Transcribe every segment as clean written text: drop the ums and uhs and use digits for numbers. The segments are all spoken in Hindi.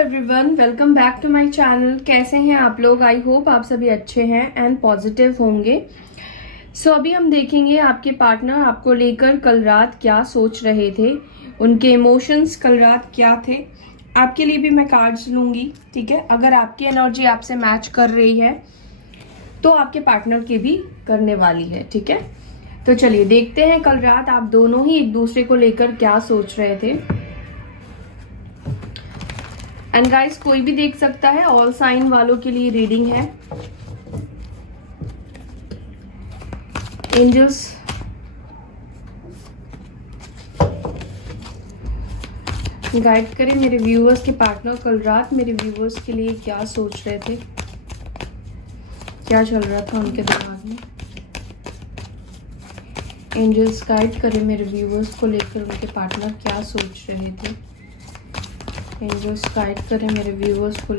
Everyone, welcome back to my channel. कैसे हैं आप लोग? आई होप आप सभी अच्छे हैं एंड पॉजिटिव होंगे। सो अभी हम देखेंगे आपके पार्टनर आपको लेकर कल रात क्या सोच रहे थे, उनके इमोशंस कल रात क्या थे। आपके लिए भी मैं कार्ड्स लूँगी, ठीक है। अगर आपकी एनर्जी आपसे मैच कर रही है तो आपके पार्टनर की भी करने वाली है, ठीक है। तो चलिए देखते हैं कल रात आप दोनों ही एक दूसरे को लेकर क्या सोच रहे थे। एंड गाइस, कोई भी देख सकता है, ऑल साइन वालों के लिए रीडिंग है। एंजल्स, गाइड करें मेरे व्यूअर्स के पार्टनर कल रात मेरे व्यूअर्स के लिए क्या सोच रहे थे, क्या चल रहा था उनके दिमाग में। एंजल्स गाइड करें मेरे व्यूअर्स को लेकर उनके पार्टनर क्या सोच रहे थे। एंजल्स गाइड करें मेरे व्यूअर्स को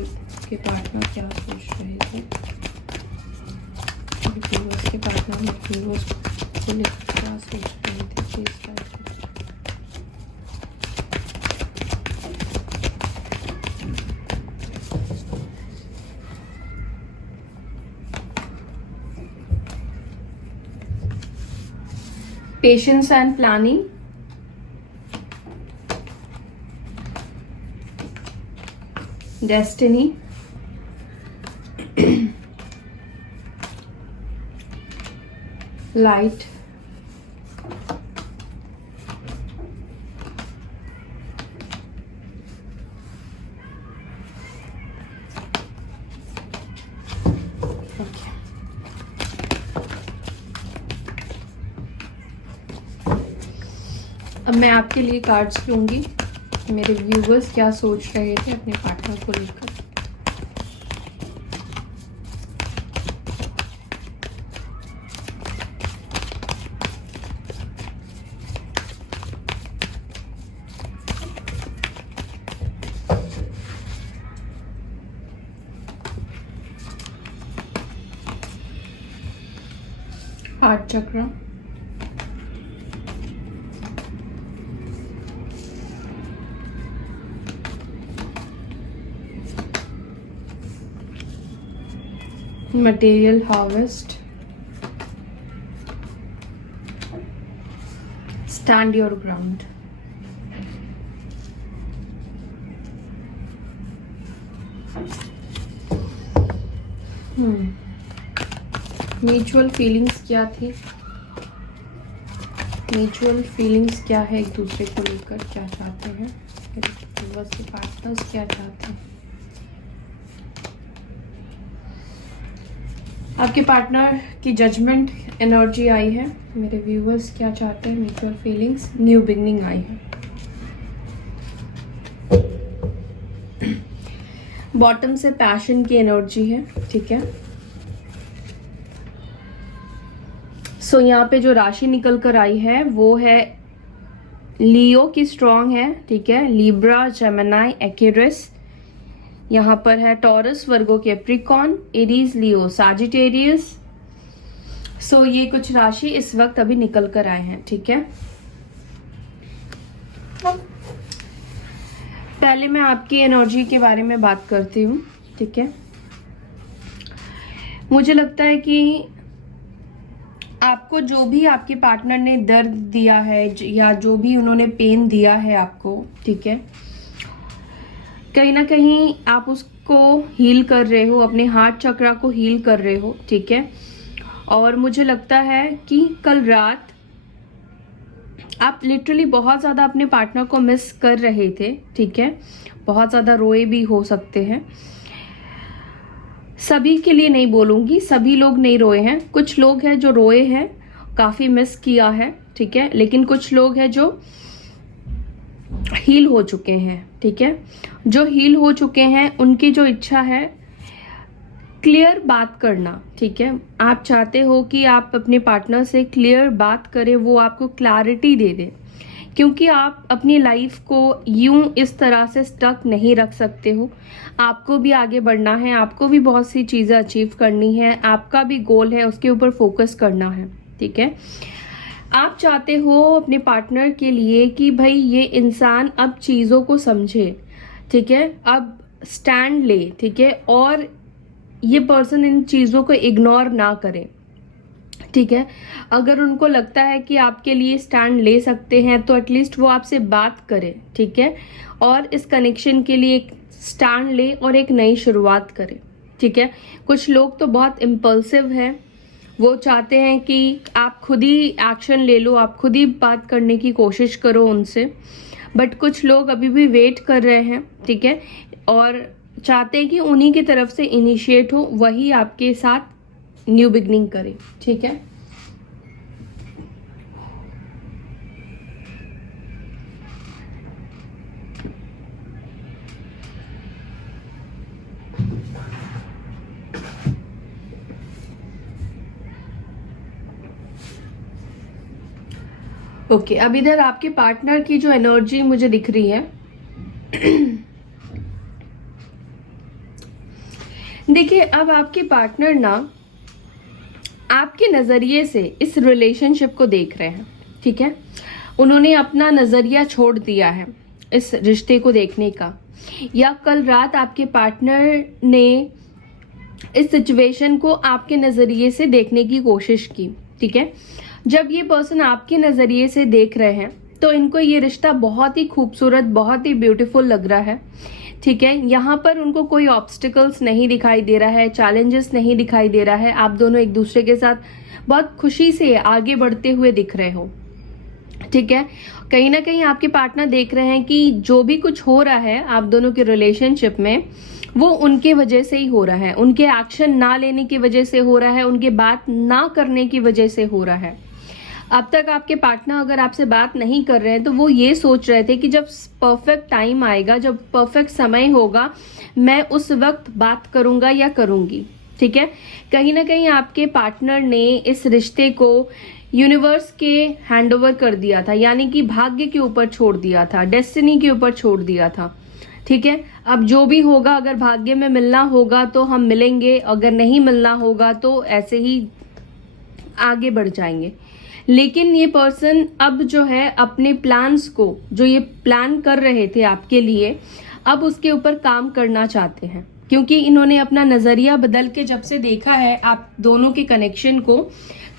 के पार्टनर क्या सोच रहे थे। मेरे व्यूअर्स के पार्टनर मेरे व्यूअर्स को लेकर क्या सोच रहे थे। प्लीज गाइड करें। Patience and planning, destiny, light, अब मैं आपके लिए कार्ड्स लूंगी। मेरे व्यूवर्स क्या सोच रहे थे अपने पार्टनर को लेकर। हार्ट चक्र, material harvest, stand your ground, mutual feelings क्या थी, म्यूचुअल फीलिंग्स क्या है एक दूसरे को लेकर, क्या चाहते हैं पार्टनर्स, क्या चाहते हैं। आपके पार्टनर की जजमेंट एनर्जी आई है। मेरे व्यूवर्स क्या चाहते हैं, mutual feelings, new beginning I है। बॉटम से पैशन की एनर्जी है, ठीक है। सो यहाँ पे जो राशि निकल कर आई है वो है लियो की स्ट्रॉन्ग है, ठीक है। लिब्रा, जेमिनी, एक्वेरियस, यहाँ पर है टॉरस, वर्गो, कैप्रिकॉर्न, एरीज, लियो, सैजिटेरियस। सो ये कुछ राशि इस वक्त अभी निकल कर आए हैं, ठीक है। पहले मैं आपकी एनर्जी के बारे में बात करती हूँ, ठीक है। मुझे लगता है कि आपको जो भी आपके पार्टनर ने दर्द दिया है या जो भी उन्होंने पेन दिया है आपको, ठीक है, कहीं ना कहीं आप उसको हील कर रहे हो, अपने हार्ट चक्रा को हील कर रहे हो, ठीक है। और मुझे लगता है कि कल रात आप लिटरली बहुत ज़्यादा अपने पार्टनर को मिस कर रहे थे, ठीक है। बहुत ज़्यादा रोए भी हो सकते हैं। सभी के लिए नहीं बोलूँगी, सभी लोग नहीं रोए हैं। कुछ लोग हैं जो रोए हैं, काफ़ी मिस किया है, ठीक है। लेकिन कुछ लोग हैं जो हील हो चुके हैं, ठीक है। जो हील हो चुके हैं उनकी जो इच्छा है क्लियर बात करना, ठीक है। आप चाहते हो कि आप अपने पार्टनर से क्लियर बात करें, वो आपको क्लैरिटी दे दे, क्योंकि आप अपनी लाइफ को यूं इस तरह से स्टक नहीं रख सकते हो। आपको भी आगे बढ़ना है, आपको भी बहुत सी चीज़ें अचीव करनी है, आपका भी गोल है, उसके ऊपर फोकस करना है, ठीक है। आप चाहते हो अपने पार्टनर के लिए कि भाई ये इंसान अब चीज़ों को समझे, ठीक है। अब स्टैंड ले, ठीक है, और ये पर्सन इन चीज़ों को इग्नोर ना करे, ठीक है। अगर उनको लगता है कि आपके लिए स्टैंड ले सकते हैं तो एटलीस्ट वो आपसे बात करे, ठीक है, और इस कनेक्शन के लिए एक स्टैंड ले और एक नई शुरुआत करे, ठीक है। कुछ लोग तो बहुत इम्पल्सिव है, वो चाहते हैं कि आप खुद ही एक्शन ले लो, आप खुद ही बात करने की कोशिश करो उनसे, बट कुछ लोग अभी भी वेट कर रहे हैं, ठीक है, और चाहते हैं कि उन्हीं की तरफ से इनिशिएट हो, वही आपके साथ न्यू बिगनिंग करे, ठीक है। ओके, अब इधर आपके पार्टनर की जो एनर्जी मुझे दिख रही है, देखिए अब आपके पार्टनर ना आपके नज़रिए से इस रिलेशनशिप को देख रहे हैं, ठीक है। उन्होंने अपना नज़रिया छोड़ दिया है इस रिश्ते को देखने का, या कल रात आपके पार्टनर ने इस सिचुएशन को आपके नज़रिए से देखने की कोशिश की, ठीक है। जब ये पर्सन आपके नज़रिए से देख रहे हैं तो इनको ये रिश्ता बहुत ही खूबसूरत, बहुत ही ब्यूटीफुल लग रहा है, ठीक है। यहाँ पर उनको कोई ऑब्स्टिकल्स नहीं दिखाई दे रहा है, चैलेंजेस नहीं दिखाई दे रहा है, आप दोनों एक दूसरे के साथ बहुत खुशी से आगे बढ़ते हुए दिख रहे हो, ठीक है। कहीं ना कहीं आपके पार्टनर देख रहे हैं कि जो भी कुछ हो रहा है आप दोनों के रिलेशनशिप में वो उनके वजह से ही हो रहा है, उनके एक्शन ना लेने की वजह से हो रहा है, उनके बात ना करने की वजह से हो रहा है। अब तक आपके पार्टनर अगर आपसे बात नहीं कर रहे हैं तो वो ये सोच रहे थे कि जब परफेक्ट टाइम आएगा, जब परफेक्ट समय होगा, मैं उस वक्त बात करूंगा या करूंगी, ठीक है। कहीं ना कहीं आपके पार्टनर ने इस रिश्ते को यूनिवर्स के हैंडओवर कर दिया था, यानी कि भाग्य के ऊपर छोड़ दिया था, डेस्टिनी के ऊपर छोड़ दिया था, ठीक है। अब जो भी होगा, अगर भाग्य में मिलना होगा तो हम मिलेंगे, अगर नहीं मिलना होगा तो ऐसे ही आगे बढ़ जाएंगे। लेकिन ये पर्सन अब जो है अपने प्लान्स को, जो ये प्लान कर रहे थे आपके लिए, अब उसके ऊपर काम करना चाहते हैं, क्योंकि इन्होंने अपना नज़रिया बदल के जब से देखा है आप दोनों के कनेक्शन को,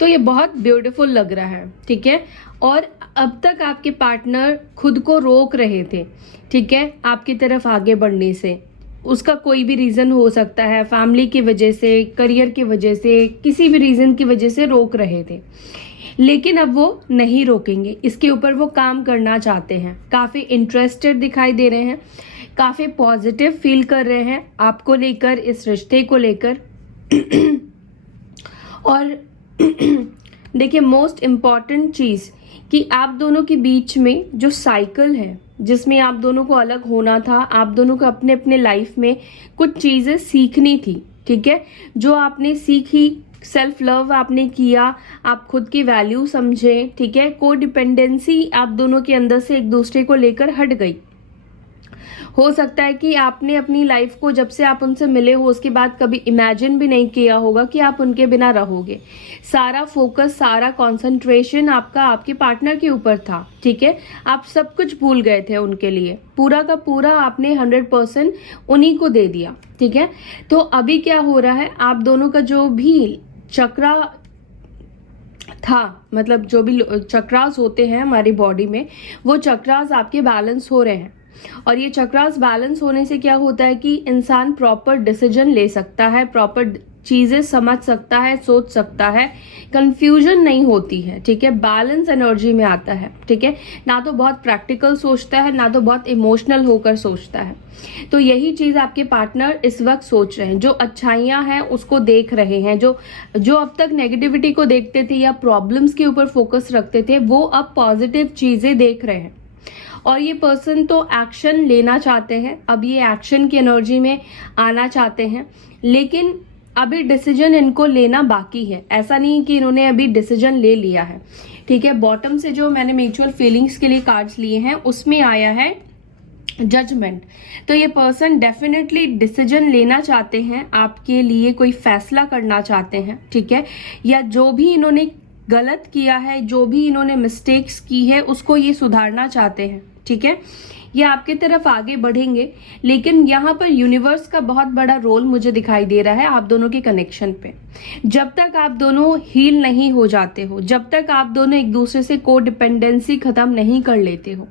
तो ये बहुत ब्यूटीफुल लग रहा है, ठीक है। और अब तक आपके पार्टनर खुद को रोक रहे थे, ठीक है, आपकी तरफ आगे बढ़ने से। उसका कोई भी रीज़न हो सकता है, फैमिली की वजह से, करियर की वजह से, किसी भी रीज़न की वजह से रोक रहे थे, लेकिन अब वो नहीं रोकेंगे, इसके ऊपर वो काम करना चाहते हैं। काफ़ी इंटरेस्टेड दिखाई दे रहे हैं, काफ़ी पॉजिटिव फील कर रहे हैं आपको लेकर, इस रिश्ते को लेकर। और देखिए मोस्ट इम्पॉर्टेंट चीज़ कि आप दोनों के बीच में जो साइकिल है जिसमें आप दोनों को अलग होना था, आप दोनों को अपने अपने लाइफ में कुछ चीज़ें सीखनी थी, ठीक है। जो आपने सीखी, सेल्फ लव आपने किया, आप खुद की वैल्यू समझे, ठीक है। को डिपेंडेंसी आप दोनों के अंदर से एक दूसरे को लेकर हट गई। हो सकता है कि आपने अपनी लाइफ को जब से आप उनसे मिले हो उसके बाद कभी इमेजिन भी नहीं किया होगा कि आप उनके बिना रहोगे। सारा फोकस, सारा कंसंट्रेशन आपका आपके पार्टनर के ऊपर था, ठीक है। आप सब कुछ भूल गए थे उनके लिए, पूरा का पूरा आपने 100% उन्हीं को दे दिया, ठीक है। तो अभी क्या हो रहा है, आप दोनों का जो भी चक्रा था, मतलब जो भी चक्रास होते हैं हमारी बॉडी में, वो चक्रास आपके बैलेंस हो रहे हैं। और ये चक्रास बैलेंस होने से क्या होता है कि इंसान प्रॉपर डिसीजन ले सकता है, प्रॉपर चीजें समझ सकता है, सोच सकता है, कंफ्यूजन नहीं होती है, ठीक है। बैलेंस एनर्जी में आता है, ठीक है। ना तो बहुत प्रैक्टिकल सोचता है, ना तो बहुत इमोशनल होकर सोचता है। तो यही चीज आपके पार्टनर इस वक्त सोच रहे हैं। जो अच्छाइयां हैं उसको देख रहे हैं, जो अब तक नेगेटिविटी को देखते थे या प्रॉब्लम्स के ऊपर फोकस रखते थे, वो अब पॉजिटिव चीजें देख रहे हैं। और ये पर्सन तो एक्शन लेना चाहते हैं, अब ये एक्शन की एनर्जी में आना चाहते हैं, लेकिन अभी डिसीजन इनको लेना बाकी है। ऐसा नहीं कि इन्होंने अभी डिसीजन ले लिया है, ठीक है। बॉटम से जो मैंने म्यूचुअल फीलिंग्स के लिए कार्ड्स लिए हैं उसमें आया है जजमेंट। तो ये पर्सन डेफिनेटली डिसीजन लेना चाहते हैं, आपके लिए कोई फैसला करना चाहते हैं, ठीक है। या जो भी इन्होंने गलत किया है, जो भी इन्होंने मिस्टेक्स की है, उसको ये सुधारना चाहते हैं, ठीक है। ये आपके तरफ आगे बढ़ेंगे, लेकिन यहाँ पर यूनिवर्स का बहुत बड़ा रोल मुझे दिखाई दे रहा है आप दोनों के कनेक्शन पे। जब तक आप दोनों हील नहीं हो जाते हो, जब तक आप दोनों एक दूसरे से को डिपेंडेंसी खत्म नहीं कर लेते हो,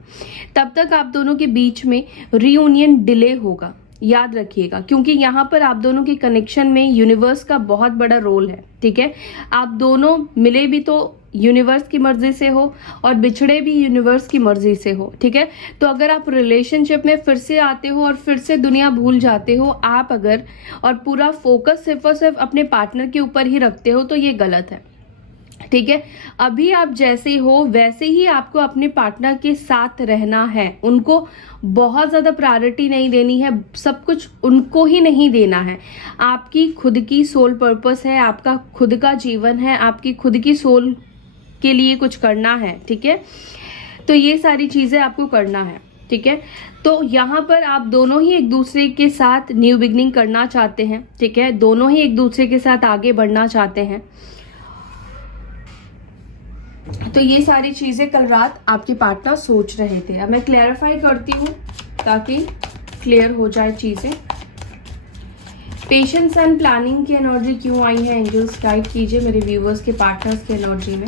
तब तक आप दोनों के बीच में रियूनियन डिले होगा, याद रखिएगा। क्योंकि यहाँ पर आप दोनों के कनेक्शन में यूनिवर्स का बहुत बड़ा रोल है, ठीक है। आप दोनों मिले भी तो यूनिवर्स की मर्जी से हो और बिछड़े भी यूनिवर्स की मर्जी से हो, ठीक है। तो अगर आप रिलेशनशिप में फिर से आते हो और फिर से दुनिया भूल जाते हो आप अगर, और पूरा फोकस सिर्फ और सिर्फ अपने पार्टनर के ऊपर ही रखते हो, तो ये गलत है, ठीक है। अभी आप जैसे हो वैसे ही आपको अपने पार्टनर के साथ रहना है। उनको बहुत ज़्यादा प्रायोरिटी नहीं देनी है, सब कुछ उनको ही नहीं देना है। आपकी खुद की सोल पर्पस है, आपका खुद का जीवन है, आपकी खुद की सोल के लिए कुछ करना है, ठीक है। तो ये सारी चीज़ें आपको करना है, ठीक है। तो यहाँ पर आप दोनों ही एक दूसरे के साथ न्यू बिगनिंग करना चाहते हैं, ठीक है। दोनों ही एक दूसरे के साथ आगे बढ़ना चाहते हैं। तो ये सारी चीजें कल रात आपके पार्टनर सोच रहे थे। अब मैं क्लैरिफाई करती हूँ ताकि क्लियर हो जाए चीजें। पेशेंस एंड प्लानिंग की एनर्जी क्यों आई है, एंजल्स गाइड कीजिए मेरे व्यूवर्स के पार्टनर्स की एनर्जी में।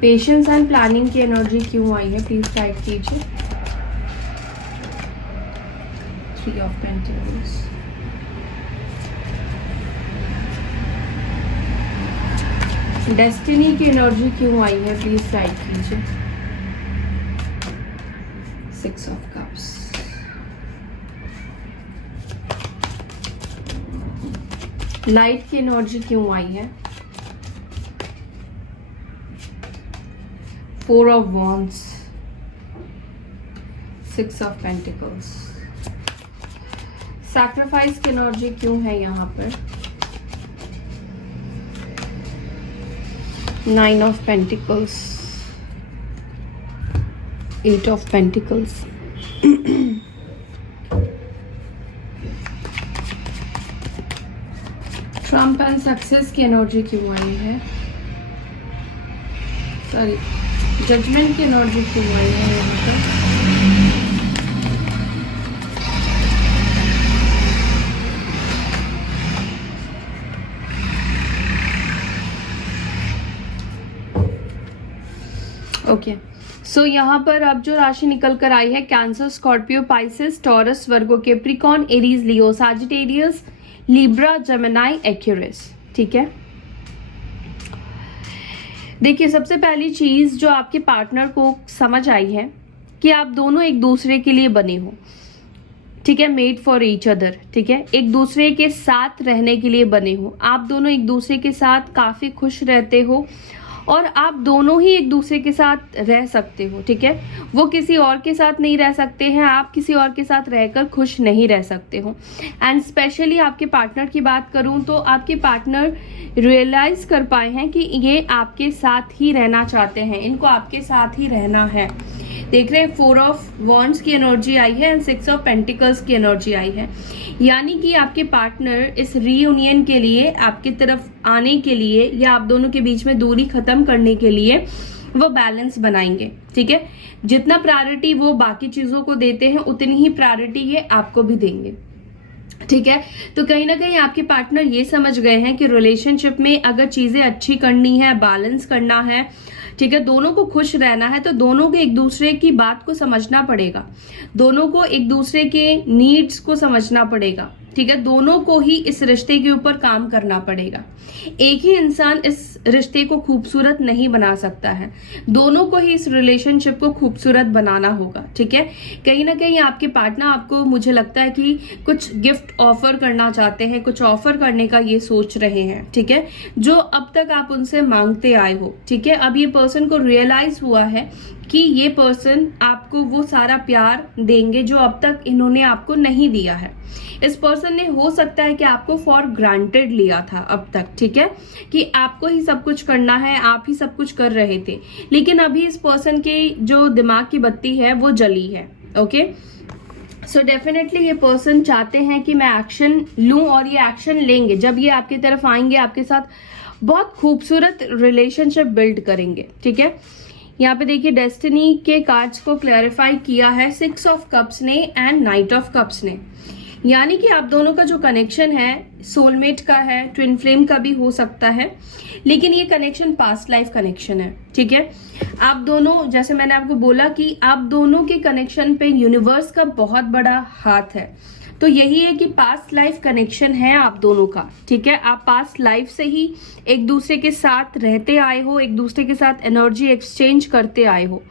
पेशेंस एंड प्लानिंग की एनर्जी क्यों आई है, प्लीज गाइड कीजिए। 3 ऑफ पेंटिकल्स, डेस्टिनी की एनर्जी क्यों आई है, प्लीज गाइड कीजिए। 6 ऑफ कप्स, लाइट की एनर्जी क्यों आई है। 4 of wands, 6 of pentacles, sacrifice की एनर्जी क्यों है यहाँ पर। 9 of Pentacles, 8 of Pentacles, Trump and success की एनर्जी क्यों आई है, सॉरी जजमेंट की एनर्जी क्यों आई है यहाँ पर। ओके सो यहाँ पर अब जो राशि निकल कर आई है, कैंसर, स्कॉर्पियो, पाइसेस, टॉरस, वर्गो, कैप्रिकॉर्न, एरीज, लियो, सैजिटेरियस, लिब्रा, जेमिनी, एक्यूरियस, ठीक है। देखिए सबसे पहली चीज जो आपके पार्टनर को समझ आई है कि आप दोनों एक दूसरे के लिए बने हो, ठीक है, मेड फॉर ईच अदर, ठीक है, एक दूसरे के साथ रहने के लिए बने हो। आप दोनों एक दूसरे के साथ काफी खुश रहते हो और आप दोनों ही एक दूसरे के साथ रह सकते हो, ठीक है। वो किसी और के साथ नहीं रह सकते हैं, आप किसी और के साथ रहकर खुश नहीं रह सकते हो। एंड स्पेशली आपके पार्टनर की बात करूं तो आपके पार्टनर रियलाइज कर पाए हैं कि ये आपके साथ ही रहना चाहते हैं, इनको आपके साथ ही रहना है। देख रहे हैं 4 ऑफ वॉन्ड्स की एनर्जी आई है एंड 6 ऑफ पेंटिकल्स की एनर्जी आई है। यानी कि आपके पार्टनर इस रीयूनियन के लिए, आपकी तरफ आने के लिए या आप दोनों के बीच में दूरी खत्म करने के लिए वो बैलेंस बनाएंगे, ठीक है। जितना प्रायोरिटी वो बाकी चीजों को देते हैं उतनी ही प्रायोरिटी ये आपको भी देंगे, ठीक है। तो कहीं ना कहीं आपके पार्टनर ये समझ गए हैं कि रिलेशनशिप में अगर चीजें अच्छी करनी है, बैलेंस करना है, ठीक है, दोनों को खुश रहना है, तो दोनों को एक दूसरे की बात को समझना पड़ेगा, दोनों को एक दूसरे के नीड्स को समझना पड़ेगा, ठीक है। दोनों को ही इस रिश्ते के ऊपर काम करना पड़ेगा। एक ही इंसान इस रिश्ते को खूबसूरत नहीं बना सकता है, दोनों को ही इस रिलेशनशिप को खूबसूरत बनाना होगा, ठीक है। कहीं ना कहीं आपके पार्टनर आपको, मुझे लगता है कि कुछ गिफ्ट ऑफर करना चाहते हैं, कुछ ऑफर करने का ये सोच रहे हैं, ठीक है, जो अब तक आप उनसे मांगते आए हो, ठीक है। अब ये पर्सन को रियलाइज हुआ है कि ये पर्सन आपको वो सारा प्यार देंगे जो अब तक इन्होंने आपको नहीं दिया है। इस पर्सन ने हो सकता है कि आपको फॉर ग्रांटेड लिया था अब तक, ठीक है, कि आपको ही सब कुछ करना है, आप ही सब कुछ कर रहे थे, लेकिन अभी इस पर्सन की जो दिमाग की बत्ती है वो जली है, ओके। सो डेफिनेटली ये पर्सन चाहते हैं कि मैं एक्शन लूं और ये एक्शन लेंगे। जब ये आपकी तरफ आएंगे आपके साथ बहुत खूबसूरत रिलेशनशिप बिल्ड करेंगे, ठीक है। यहाँ पे देखिए डेस्टिनी के कार्ड्स को क्लैरिफाई किया है 6 ऑफ कप्स ने एंड नाइट ऑफ कप्स ने, यानी कि आप दोनों का जो कनेक्शन है सोलमेट का है, ट्विन फ्लेम का भी हो सकता है, लेकिन ये कनेक्शन पास्ट लाइफ कनेक्शन है। ठीक है, आप दोनों, जैसे मैंने आपको बोला कि आप दोनों के कनेक्शन पे यूनिवर्स का बहुत बड़ा हाथ है, तो यही है कि पास्ट लाइफ कनेक्शन है आप दोनों का। ठीक है, आप पास्ट लाइफ से ही एक दूसरे के साथ रहते आए हो, एक दूसरे के साथ एनर्जी एक्सचेंज करते आए हो।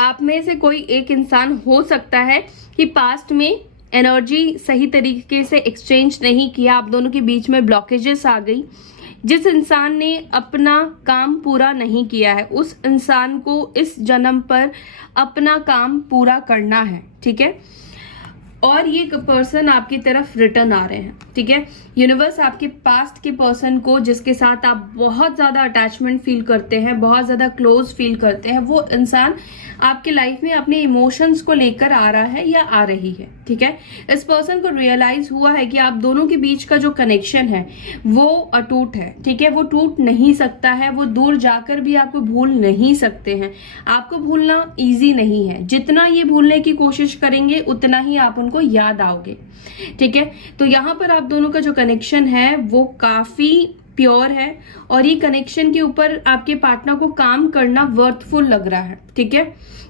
आप में से कोई एक इंसान हो सकता है कि पास्ट में एनर्जी सही तरीके से एक्सचेंज नहीं किया, आप दोनों के बीच में ब्लॉकेजेस आ गई। जिस इंसान ने अपना काम पूरा नहीं किया है, उस इंसान को इस जन्म पर अपना काम पूरा करना है। ठीक है, और ये पर्सन आपकी तरफ रिटर्न आ रहे हैं। ठीक है, यूनिवर्स आपके पास्ट के पर्सन को, जिसके साथ आप बहुत ज्यादा अटैचमेंट फील करते हैं, बहुत ज्यादा क्लोज फील करते हैं, वो इंसान आपके लाइफ में अपने इमोशंस को लेकर आ रहा है या आ रही है। ठीक है, इस पर्सन को रियलाइज हुआ है कि आप दोनों के बीच का जो कनेक्शन है वो अटूट है। ठीक है, वो टूट नहीं सकता है, वो दूर जाकर भी आपको भूल नहीं सकते हैं। आपको भूलना इजी नहीं है, जितना ये भूलने की कोशिश करेंगे उतना ही आप उनको याद आओगे। ठीक है, तो यहाँ पर आप दोनों का जो कनेक्शन है वो काफी प्योर है, और ये कनेक्शन के ऊपर आपके पार्टनर को काम करना वर्थफुल लग रहा है। ठीक है,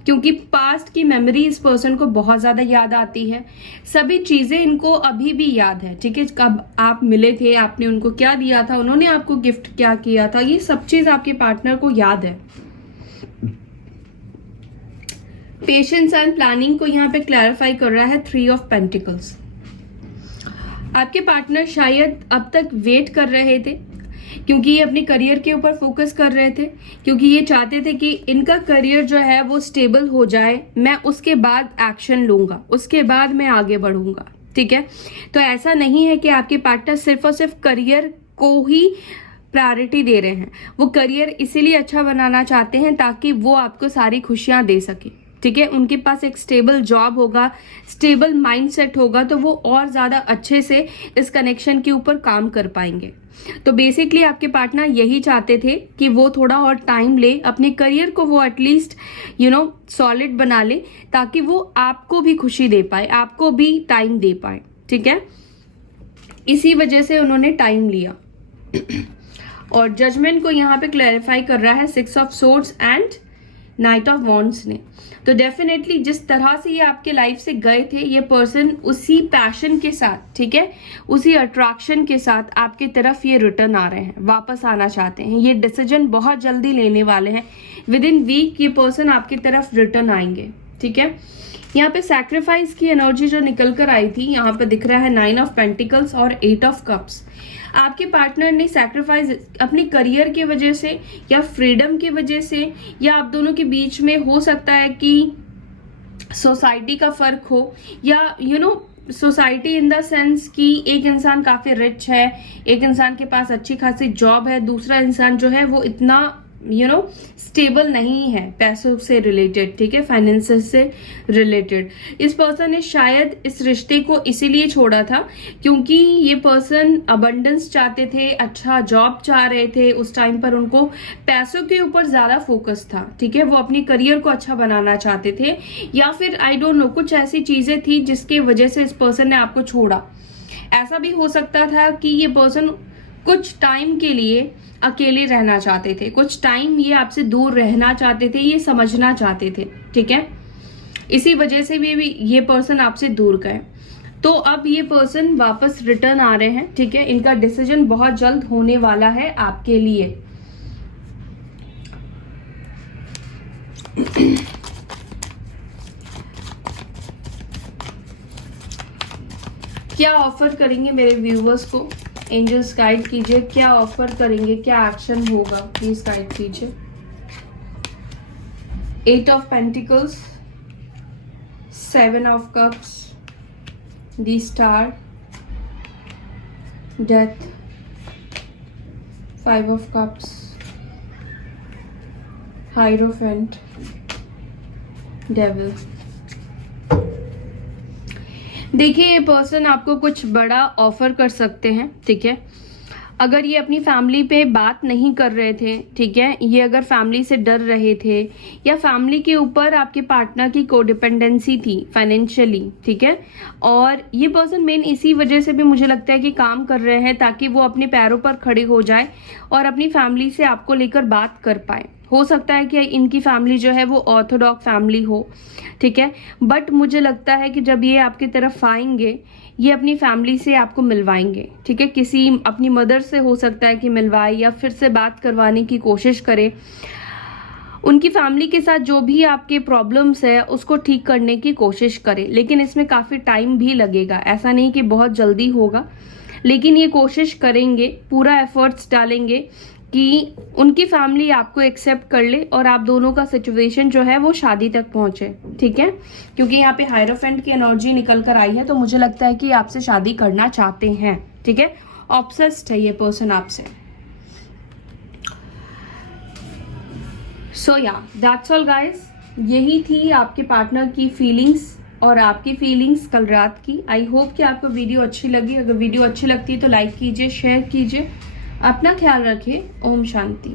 क्योंकि पास्ट की मेमोरी इस पर्सन को बहुत ज्यादा याद आती है, सभी चीजें इनको अभी भी याद है। ठीक है, कब आप मिले थे, आपने उनको क्या दिया था, उन्होंने आपको गिफ्ट क्या किया था, ये सब चीज आपके पार्टनर को याद है। पेशेंस एंड प्लानिंग को यहाँ पे क्लैरिफाई कर रहा है 3 ऑफ पेंटिकल्स। आपके पार्टनर शायद अब तक वेट कर रहे थे, क्योंकि ये अपने करियर के ऊपर फोकस कर रहे थे, क्योंकि ये चाहते थे कि इनका करियर जो है वो स्टेबल हो जाए, मैं उसके बाद एक्शन लूंगा, उसके बाद मैं आगे बढ़ूंगा। ठीक है, तो ऐसा नहीं है कि आपके पार्टनर सिर्फ और सिर्फ करियर को ही प्रायोरिटी दे रहे हैं, वो करियर इसीलिए अच्छा बनाना चाहते हैं ताकि वो आपको सारी खुशियां दे सके। ठीक है, उनके पास एक स्टेबल जॉब होगा, स्टेबल माइंडसेट होगा, तो वो और ज्यादा अच्छे से इस कनेक्शन के ऊपर काम कर पाएंगे। तो बेसिकली आपके पार्टनर यही चाहते थे कि वो थोड़ा और टाइम ले, अपने करियर को वो एटलीस्ट सॉलिड बना ले, ताकि वो आपको भी खुशी दे पाए, आपको भी टाइम दे पाए। ठीक है, इसी वजह से उन्होंने टाइम लिया। और जजमेंट को यहाँ पे क्लैरिफाई कर रहा है 6 of swords and night of wands ने। तो डेफिनेटली जिस तरह से ये आपके लाइफ से गए थे, ये पर्सन उसी पैशन के साथ, ठीक है, उसी अट्रैक्शन के साथ आपके तरफ ये रिटर्न आ रहे हैं, वापस आना चाहते हैं। ये डिसीजन बहुत जल्दी लेने वाले हैं, विद इन वीक ये पर्सन आपकी तरफ रिटर्न आएंगे। ठीक है, यहाँ पे सैक्रिफाइस की एनर्जी जो निकल कर आई थी, यहाँ पे दिख रहा है 9 ऑफ पेंटिकल्स और 8 ऑफ कप्स। आपके पार्टनर ने सैक्रिफाइस अपने करियर की वजह से या फ्रीडम की वजह से, या आप दोनों के बीच में हो सकता है कि सोसाइटी का फर्क हो, या सोसाइटी इन द सेंस कि एक इंसान काफी रिच है, एक इंसान के पास अच्छी खासी जॉब है, दूसरा इंसान जो है वो इतना स्टेबल नहीं है पैसों से रिलेटेड, ठीक है, फाइनेंसेस से रिलेटेड। इस पर्सन ने शायद इस रिश्ते को इसीलिए छोड़ा था क्योंकि ये पर्सन अबंडेंस चाहते थे, अच्छा जॉब चाह रहे थे, उस टाइम पर उनको पैसों के ऊपर ज्यादा फोकस था। ठीक है, वो अपनी करियर को अच्छा बनाना चाहते थे, या फिर आई डोंट नो कुछ ऐसी चीजें थी जिसके वजह से इस पर्सन ने आपको छोड़ा। ऐसा भी हो सकता था कि ये पर्सन कुछ टाइम के लिए अकेले रहना चाहते थे, कुछ टाइम ये आपसे दूर रहना चाहते थे, ये समझना चाहते थे। ठीक है, इसी वजह से भी ये पर्सन आपसे दूर गए। तो अब ये पर्सन वापस रिटर्न आ रहे हैं। ठीक है, इनका डिसीजन बहुत जल्द होने वाला है आपके लिए। क्या ऑफर करेंगे मेरे व्यूवर्स को? एंजल्स गाइड कीजिए, क्या ऑफर करेंगे, क्या एक्शन होगा, प्लीज गाइड कीजिए। 8 of pentacles, 7 of cups, the star, death, 5 of cups, hierophant, devil. देखिए, ये पर्सन आपको कुछ बड़ा ऑफर कर सकते हैं। ठीक है, अगर ये अपनी फैमिली पे बात नहीं कर रहे थे, ठीक है, ये अगर फैमिली से डर रहे थे या फैमिली के ऊपर आपके पार्टनर की कोडिपेंडेंसी थी फाइनेंशियली, ठीक है, और ये पर्सन मेन इसी वजह से भी मुझे लगता है कि काम कर रहे हैं ताकि वो अपने पैरों पर खड़े हो जाए और अपनी फैमिली से आपको लेकर बात कर पाए। हो सकता है कि इनकी फैमिली जो है वो ऑर्थोडॉक्स फैमिली हो, ठीक है, बट मुझे लगता है कि जब ये आपकी तरफ आएंगे ये अपनी फैमिली से आपको मिलवाएंगे, ठीक है, किसी अपनी मदर से हो सकता है कि मिलवाए या फिर से बात करवाने की कोशिश करे। उनकी फैमिली के साथ जो भी आपके प्रॉब्लम्स है उसको ठीक करने की कोशिश करें, लेकिन इसमें काफ़ी टाइम भी लगेगा, ऐसा नहीं कि बहुत जल्दी होगा, लेकिन ये कोशिश करेंगे, पूरा एफर्ट्स डालेंगे कि उनकी फैमिली आपको एक्सेप्ट कर ले और आप दोनों का सिचुएशन जो है वो शादी तक पहुंचे, ठीक है, क्योंकि यहाँ पे हायरोफेंट की एनर्जी निकल कर आई है, तो मुझे लगता है कि आपसे शादी करना चाहते हैं, ठीक है, ऑब्सेस्ड है ये पर्सन आपसे। सो या दैट्स ऑल गाइस, यही थी आपके पार्टनर की फीलिंग्स और आपकी फीलिंग्स कल रात की। आई होप कि आपको वीडियो अच्छी लगी। अगर वीडियो अच्छी लगती है तो लाइक कीजिए, शेयर कीजिए, अपना ख्याल रखिए। ओम शांति।